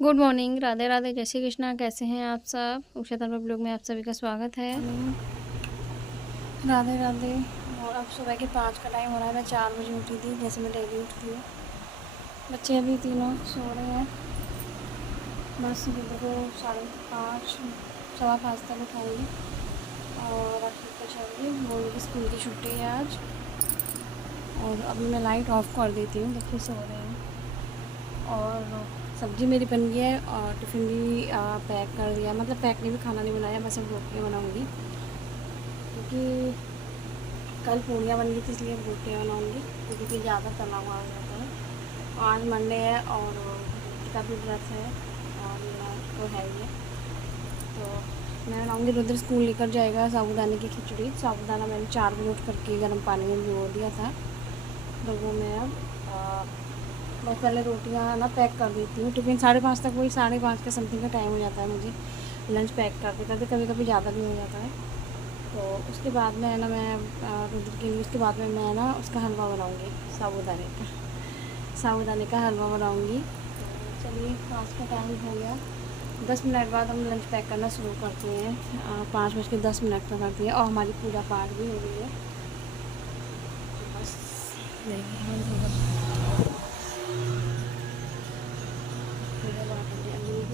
Good morning, Radhe Radhe, जय श्री कृष्णा। कैसे हैं आप सब? उषा तन्वर ब्लॉग में आप सभी का स्वागत है। राधे राधे। और अब सुबह के 5 का टाइम हो रहा है। मैं 4 बजे उठी थी, जैसे मैं डेली उठती हूँ। बच्चे अभी तीनों सो रहे हैं। बस सुबह को 5:30 5:15 तक उठाएंगे और अब तो चलिए बोल की स्कूल की छुट्टी है आज। और अभी मैं लाइट ऑफ कर देती हूँ, देखिए सो रहे हैं। और सब्ज़ी मेरी बन गई है और टिफ़िन भी पैक कर दिया, मतलब पैक नहीं भी, खाना नहीं बनाया, बस अब रोटियाँ बनाऊँगी क्योंकि कल पूड़ियाँ बन गई थी, इसलिए रोटियाँ बनाऊँगी क्योंकि फिर ज़्यादा तला हुआ आ जाता है। आज मंडे है और का भी व्रत है और मेरा तो है ही है, तो मैं बनाऊँगी। रुद्र स्कूल लेकर जाएगा साबूदाने की खिचड़ी। साबूदाना मैंने 4 बजे उठ करके गर्म पानी में भिगो दिया था, तो वो मैं अब मैं पहले रोटियां ना पैक कर देती हूँ। टिफ़िन 5:30 तक, वही 5:30 का समथिंग का टाइम हो जाता है मुझे लंच पैक करते करते, कभी कभी ज़्यादा भी हो जाता है। तो उसके बाद में ना मैं रुद्र के लिए, उसके बाद में मैं ना उसका हलवा बनाऊँगी, साबूदाने का हलवा बनाऊँगी। तो चलिए, 5 का टाइम हो गया। 10 मिनट बाद हम लंच पैक करना शुरू करते हैं। 5:10 पर करती है और हमारी पूजा पाठ भी हो गई है। तो बस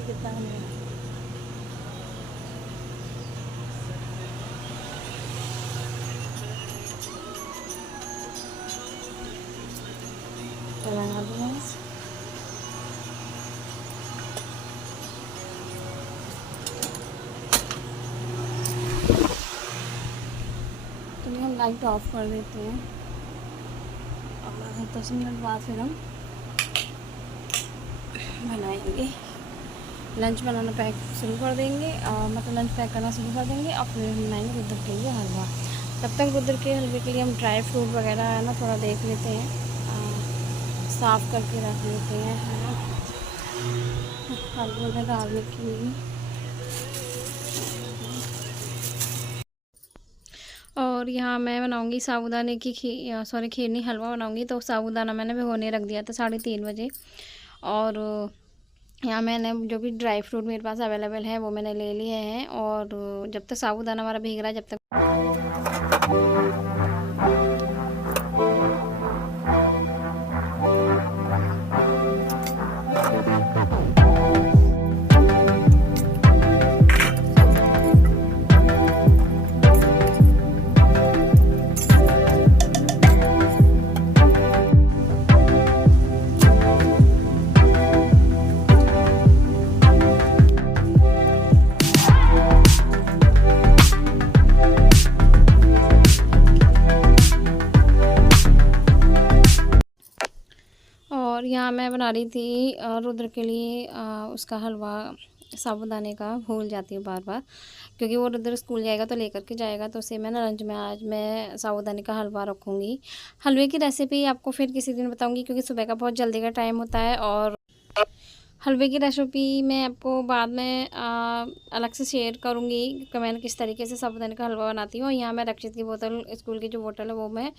कितना लगा दिया। तो हम लाइट ऑफ कर देते हैं और 10 मिनट बाद फिर हम बनाएंगे। लंच बनाना पैक शुरू कर देंगे, मतलब लंच पैक करना शुरू कर देंगे और फिर हम बनाएंगे रुद्र के लिए हलवा। तब तक रुद्र के हलवे के लिए हम ड्राई फ्रूट वगैरह है ना थोड़ा देख लेते हैं, साफ़ करके रख लेते हैं, है ना, हलवे में डालने के लिए। और यहाँ मैं बनाऊँगी साबूदाने की खीर नहीं, हलवा बनाऊँगी। तो साबूदाना मैंने भिगोने रख दिया था 3:30 बजे। और यहाँ मैंने जो भी ड्राई फ्रूट मेरे पास अवेलेबल है वो मैंने ले लिए हैं। और जब तक साबूदाना हमारा भीग रहा है, जब तक और यहाँ मैं बना रही थी रुद्र के लिए उसका हलवा। साबूदाने का भूल जाती हूँ बार बार, क्योंकि वो रुद्र स्कूल जाएगा तो लेकर के जाएगा, तो उसे मैं ना लंच में आज मैं साबूदाने का हलवा रखूँगी। हलवे की रेसिपी आपको फिर किसी दिन बताऊँगी, क्योंकि सुबह का बहुत जल्दी का टाइम होता है। और हलवे की रेसिपी मैं आपको बाद में अलग से शेयर करूँगी कि मैंने किस तरीके से साबूदाने का हलवा बनाती हूँ। यहाँ मैं रक्षित की बोतल, स्कूल की जो बोतल है वो मैं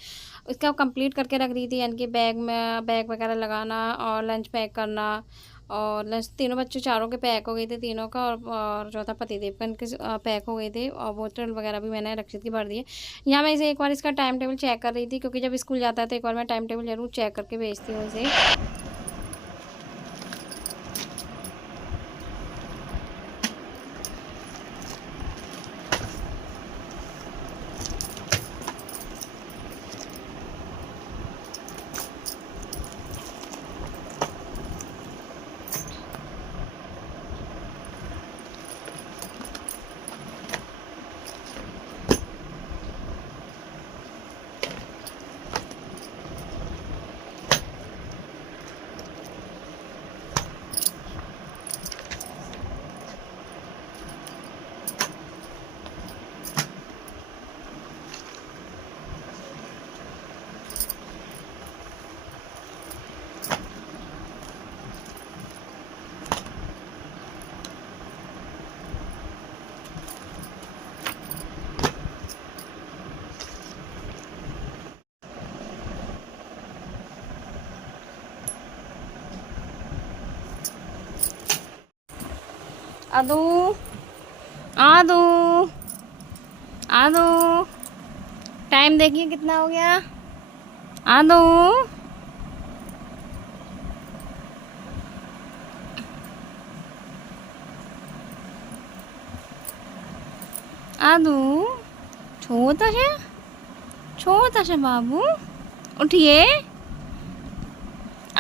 उसका कंप्लीट करके रख रही थी, यानी कि बैग वगैरह लगाना और लंच पैक करना। और लंच तीनों बच्चों चारों के पैक हो गए थे, तीनों का, और चौथा पतिदेव का, इनके पैक हो गए थे। और बोतल वगैरह भी मैंने रक्षित की भर दी है। यहाँ मैं इसे एक बार इसका टाइम टेबल चेक कर रही थी, क्योंकि जब स्कूल जाता है तो एक बार मैं टाइम टेबल ज़रूर चेक करके भेजती हूँ इसे। आदू आदू आदू, टाइम देखिए कितना हो गया। आदू आदू, छोटा से बाबू उठिए।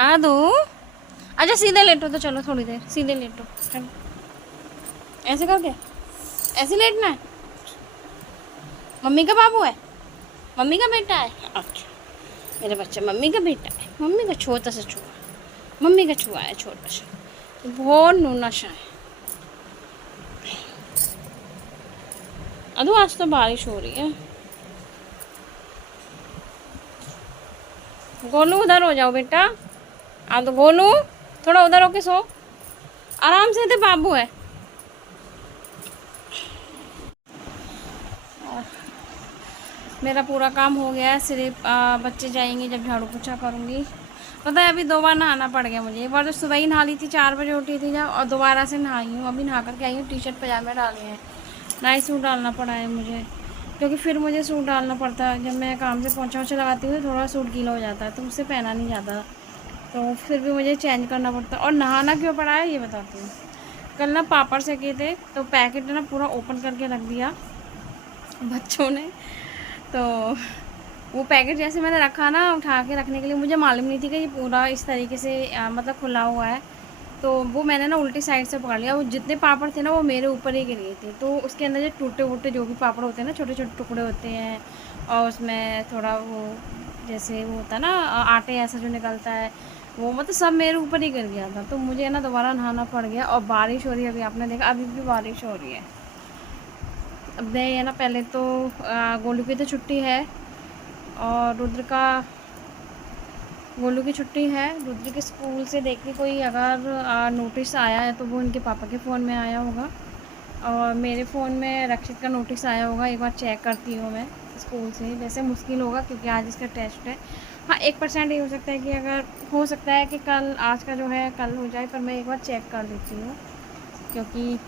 आदू अच्छा सीधे लेटो तो चलो, थोड़ी देर सीधे लेटो। चलो ऐसे करके, ऐसे लेटना है। मम्मी का बाबू है, मम्मी का बेटा है। अच्छा मेरा बच्चा मम्मी का बेटा है, मम्मी का छोटा सा छुआ, मम्मी का छुआ है छोटा सा, तो बहुत नूना सा है। अदू आज तो बारिश हो रही है। गोलू उधर हो जाओ बेटा। तो गोलू थोड़ा उधर होके सो, आराम से। तो बाबू है। मेरा पूरा काम हो गया है, सिर्फ बच्चे जाएंगे जब झाड़ू पोछा करूँगी। पता है अभी 2 बार नहाना पड़ गया मुझे। एक बार तो सुबह ही नहा ली थी, 4 बजे उठी थी जब, और दोबारा से नहाई हूँ। अभी नहा करके आई हूँ, टी शर्ट पजामे डाले हैं, नाइट सूट डालना पड़ा है मुझे, क्योंकि फिर मुझे सूट डालना पड़ता है। जब मैं काम से पोंछा वोछा लगाती हूँ थोड़ा सूट गीला हो जाता है, तो मुझसे पहना नहीं जाता, तो फिर भी मुझे चेंज करना पड़ता है। और नहाना क्यों पड़ा है ये बताती हूँ। कल ना पापड़ सेके थे, तो पैकेट ना पूरा ओपन करके रख दिया बच्चों ने। तो वो पैकेट जैसे मैंने रखा ना उठा के रखने के लिए, मुझे मालूम नहीं थी कि ये पूरा इस तरीके से मतलब खुला हुआ है। तो वो मैंने ना उल्टी साइड से पकड़ लिया। वो जितने पापड़ थे ना वो मेरे ऊपर ही गिर गए थे। तो उसके अंदर जो टूटे वूटे जो भी पापड़ होते हैं ना, छोटे छोटे टुकड़े होते हैं, और उसमें थोड़ा वो जैसे वो होता है ना आटे ऐसा जो निकलता है, वो मतलब सब मेरे ऊपर ही गिर गया था। तो मुझे ना दोबारा नहाना पड़ गया। और बारिश हो रही है, अभी आपने देखा अभी भी बारिश हो रही है। अब नहीं है ना, पहले तो गोलू की तो छुट्टी है, और गोलू की छुट्टी है। रुद्र के स्कूल से देखिए कोई अगर नोटिस आया है तो वो उनके पापा के फ़ोन में आया होगा, और मेरे फ़ोन में रक्षित का नोटिस आया होगा। एक बार चेक करती हूँ मैं स्कूल से। वैसे मुश्किल होगा क्योंकि आज इसका टेस्ट है। हाँ 1% ये हो सकता है कि अगर हो सकता है कि कल, आज का जो है कल हो जाए, पर मैं एक बार चेक कर लेती हूँ, क्योंकि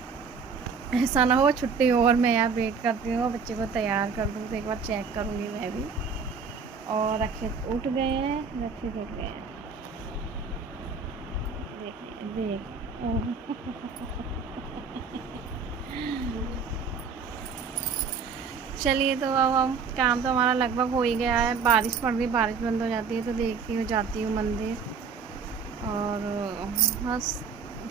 ऐसा ना हो छुट्टी हो और मैं यहाँ वेट करती हूँ, बच्चे को तैयार कर दूँ। तो एक बार चेक करूँगी मैं भी। और रक्षित उठ गए हैं, रक्षित उठ गए हैं, देख चलिए तो अब हम काम तो हमारा लगभग हो ही गया है। बारिश पड़ रही, बारिश बंद हो जाती है तो देखती हूँ, जाती हूँ मंदिर। और बस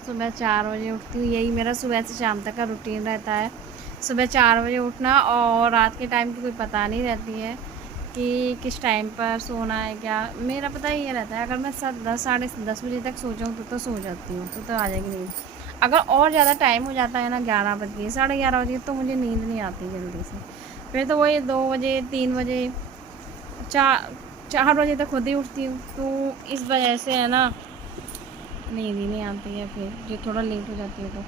सुबह 4 बजे उठती हूँ। यही मेरा सुबह से शाम तक का रूटीन रहता है, सुबह 4 बजे उठना। और रात के टाइम की कोई पता नहीं रहती है कि किस टाइम पर सोना है। क्या मेरा पता ही ये रहता है, अगर मैं 10 साढ़े 10 बजे तक सो जाऊँ तो सो जाती हूँ, तो आ जाएगी नींद। अगर और ज़्यादा टाइम हो जाता है ना, 11 बज गए, 11:30 बजे, तो मुझे नींद नहीं आती जल्दी से। फिर तो वही 2 बजे, 3 बजे, 4 बजे तक खुद ही उठती हूँ। तो इस वजह से है ना नींद ही नहीं आती है, फिर जो थोड़ा लेट हो जाती है तो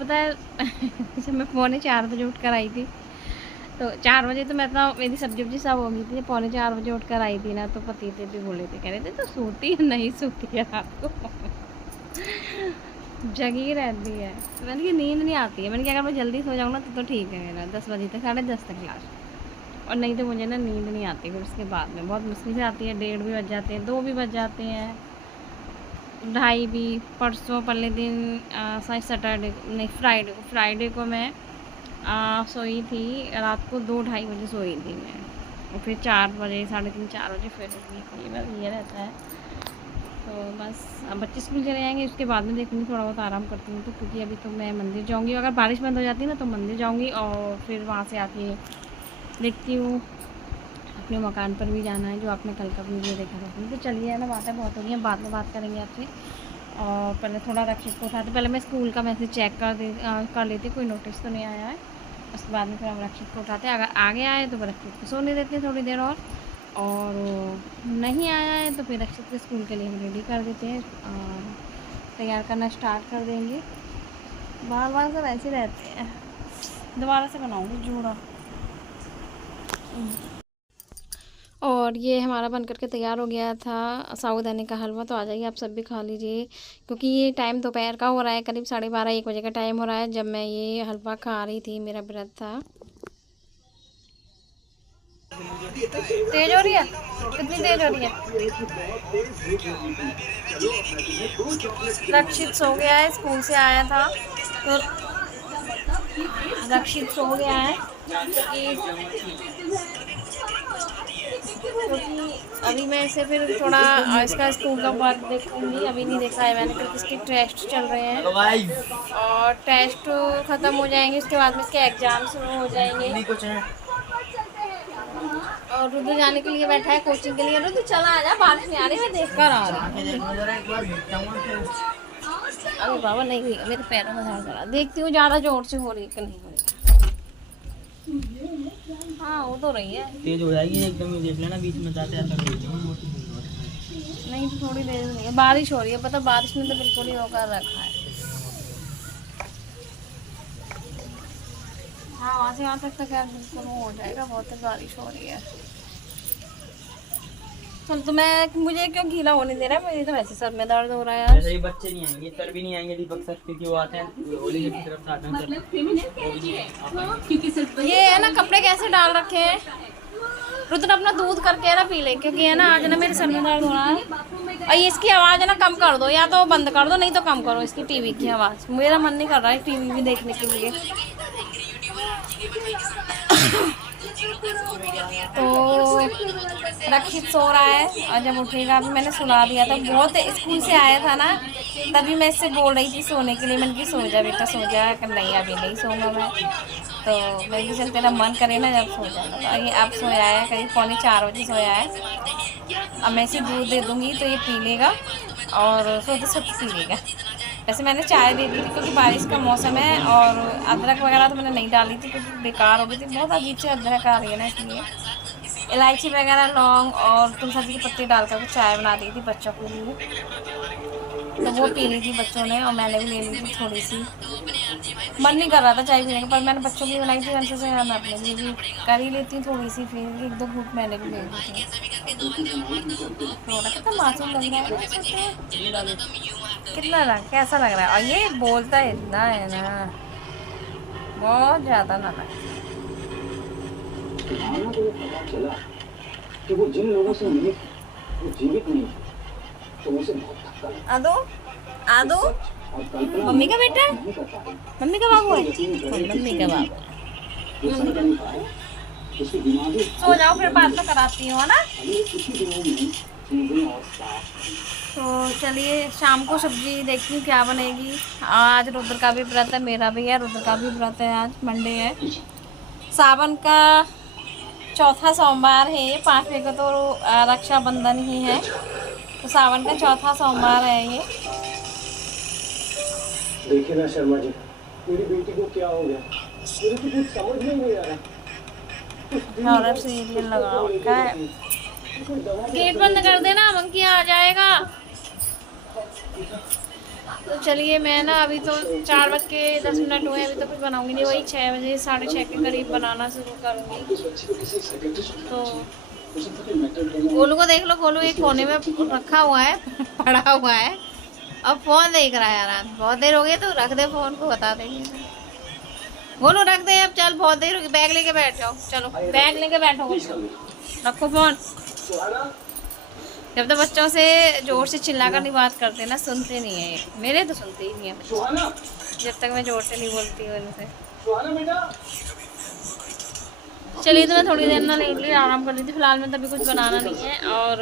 पता है जब मैं 3:45 बजे उठ कर आई थी, तो 4 बजे तो मैं तो मेरी सब्जी सब हो गई थी। 3:45 बजे उठ कर आई थी ना, तो पति थे भी बोले थे, कह रहे थे तो सोती है नहीं सोती है रात को जगी रहती है। तो मैंने कि नींद नहीं आती है। मैंने कहा अगर मैं जल्दी सो जाऊँ ना तो ठीक है, मेरा 10 बजे तक, 10:30 तक लास्ट। और नहीं तो मुझे ना नींद नहीं आती फिर उसके बाद में, बहुत मुश्किल से आती है। 1:30 भी बज जाते हैं, 2 भी बज जाते हैं, 2:30 भी। परसों पहले दिन शायद सैटरडे नहीं, फ्राइडे को मैं सोई थी रात को 2-2:30 बजे सोई थी मैं। और फिर 4 बजे, 3:30, 4 बजे फिर उठी। बस ये रहता है। तो बस अब बच्चे स्कूल चले जाएंगे, उसके बाद में देखूँगी, थोड़ा बहुत आराम करती हूँ। तो क्योंकि अभी तो मैं मंदिर जाऊँगी, अगर बारिश बंद हो जाती है ना तो मंदिर जाऊँगी, और फिर वहाँ से आके देखती हूँ। अपने मकान पर भी जाना है, जो आपने कल का वीडियो देखा था। तो चलिए है ना, बातें बहुत हो गई हैं, बाद में बात करेंगे आपसे। और पहले थोड़ा रक्षित को उठाते, पहले मैं स्कूल का मैसेज चेक कर लेती, कोई नोटिस तो नहीं आया है। उसके बाद में फिर हम रक्षित को उठाते हैं। अगर आगे आए तो फिर रक्षित को सोने देते हैं थोड़ी देर और नहीं आया है तो फिर रक्षित के स्कूल के लिए हम रेडी कर देते हैं, और तैयार करना स्टार्ट कर देंगे। बार सब ऐसे रहते हैं। दोबारा से बनाऊँगी जूड़ा। और ये हमारा बन करके तैयार हो गया था साबूदाने का हलवा। तो आ जाइए आप सब भी खा लीजिए, क्योंकि ये टाइम दोपहर का हो रहा है, करीब 12:30-1 बजे का टाइम हो रहा है जब मैं ये हलवा खा रही थी। मेरा व्रत था। तेज हो रही है? कितनी तेज हो रही है? रक्षित सो गया है, स्कूल से आया था तो रक्षित सो गया है क्योंकि अभी मैं इसे फिर थोड़ा इसका स्कूल का वर्क देखूंगी। अभी नहीं देखा है मैंने, क्योंकि इसके टेस्ट चल रहे हैं और टेस्ट ख़त्म हो जाएंगे, उसके बाद में इसके एग्ज़ाम शुरू हो जाएंगे। और रुद्र जाने के लिए बैठा है कोचिंग के लिए। रुद्र चला आजा, बारिश नहीं आ रही, मैं देख कर आ रहा हूँ। अरे बाबा नहीं हुई, मेरे पैरों में दर्द करा। देखती हूँ ज़्यादा जोर से हो रही है कि नहीं हो रही। हाँ हो तो रही है, तेज हो जाएगी एकदम ही। देख लेना बीच में जाते नहीं तो थोड़ी देर नहीं है। बारिश हो रही है, पता बारिश ने तो बिल्कुल ही होकर रखा है। हाँ वहाँ से यहाँ तक तो खैर बिल्कुल हो जाएगा, बहुत बारिश हो रही है। चल तो मुझे क्यों गीला होने दे रहा है? मेरी तो वैसे सर में दर्द हो रहा है यार। ऐसे ही बच्चे नहीं आएंगे, सर भी नहीं आएंगे दीपक सर, क्योंकि वो आते हैं होली की तरफ से आते हैं। ये है ना कपड़े कैसे डाल रखे हैं। रुद्र अपना दूध करके ना पी ले, क्योंकि है ना आज ना मेरे सर में दर्द हो रहा है। और ये इसकी आवाज़ है ना कम कर दो, या तो बंद कर दो, नहीं तो कम करो इसकी टीवी की आवाज़। मेरा मन नहीं कर रहा है टीवी भी देखने के लिए। तो रक्षित सो रहा है और जब उठेगा, अभी मैंने सुला दिया था। बहुत स्कूल से आया था ना, तभी मैं इससे बोल रही थी सोने के लिए। मैंने कि सो जा बेटा सो जा, नहीं अभी नहीं सोऊंगा मैं। तो मैं भी चल तेरा मन करे ना जब सो जाना। तो ये अब सोया है, करीब 3:45 बजे सोया है। अब मैं इसे दूध दे दूँगी तो ये पी लेगा और सोते सोते पी लेगा। वैसे मैंने चाय दे दी थी क्योंकि बारिश का मौसम है, और अदरक वगैरह तो मैंने नहीं डाली थी क्योंकि बेकार हो गई थी। बहुत अजीब से अदरक आ रही है ना, इसलिए इलायची वगैरह लौंग और तुलसी की पत्ती डालकर चाय बना दी थी बच्चों के लिए। तो वो पी ली थी बच्चों ने और मैंने भी ले ली थी थोड़ी सी। मन नहीं कर रहा था चाय पीने का, पर मैंने बच्चों की बनाई थी, वैसे से मैं अपने लिए भी कर ही लेती हूँ थोड़ी सी। फिर 1-2 घूंट मैंने भी ले ली थी। कितना मासूम लग रहा है, कितना लग कैसा लग रहा है। और ये बोलता है इतना है ना, बहुत ज़्यादा ना लग। कि वो जिन लोगों से मिले वो जीवित नहीं, तो उसे बहुत धक्का लगा। आदो आदो मम्मी का बेटा है, मम्मी का बाबू है, मम्मी का बाबू। सो जाओ फिर बात तो कराती हूँ ना। तो चलिए शाम को सब्जी देखती हूँ क्या बनेगी। आज रुद्र का भी व्रत है, मेरा भी है, रुद्र का भी व्रत है। आज मंडे है, सावन का चौथा सोमवार है। 5वें को तो रक्षाबंधन ही है, तो सावन का चौथा सोमवार है ये। देखिए ना शर्मा जी, मेरी बेटी को क्या हो गया, मुझे तो कुछ समझ में नहीं आ रहा। हॉरर सीरियल लगा रखा है। गेट बंद कर देना, मंकी आ जाएगा। तो चलिए मैं ना अभी तो 4:10 हुए, अभी तो कुछ बनाऊंगी नहीं, वही 6 बजे 6:30 के करीब बनाना शुरू करूँगी। तो गोलू को देख लो, गोलू एक कोने में रखा हुआ है पड़ा हुआ है, अब फ़ोन देख रहा है यार। बहुत देर हो गई, तो रख दे फ़ोन को, बता देंगे गोलू रख दे अब। चल बहुत देर होगी, बैग लेके बैठ जाओ। चलो बैग लेके बैठो, रखो फ़ोन। जब तो बच्चों से जोर से चिल्लाकर नहीं बात करते ना, सुनते नहीं है। मेरे तो सुनते ही नहीं है बच्चे, जब तक मैं जोर से नहीं बोलती हूँ इनसे। चलिए तो मैं थोड़ी देर ना लेट ली, आराम कर ली थी। फिलहाल में तभी कुछ बनाना नहीं है। और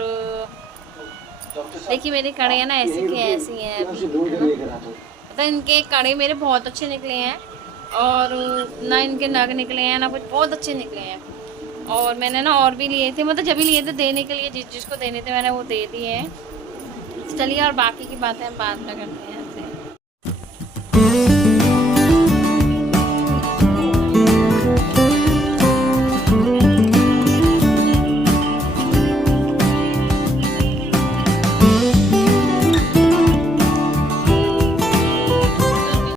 देखिए मेरी कड़े है ना ऐसी की ऐसी हैं अभी, तो इनके कड़े मेरे बहुत अच्छे निकले हैं, और ना इनके नग निकले हैं ना कुछ, बहुत अच्छे निकले हैं। और मैंने ना और भी लिए थे, मतलब जब भी लिए थे देने के लिए, जिसको देने थे मैंने वो दे दिए हैं। चलिए और बाकी की बातें हम बाद में करते हैं।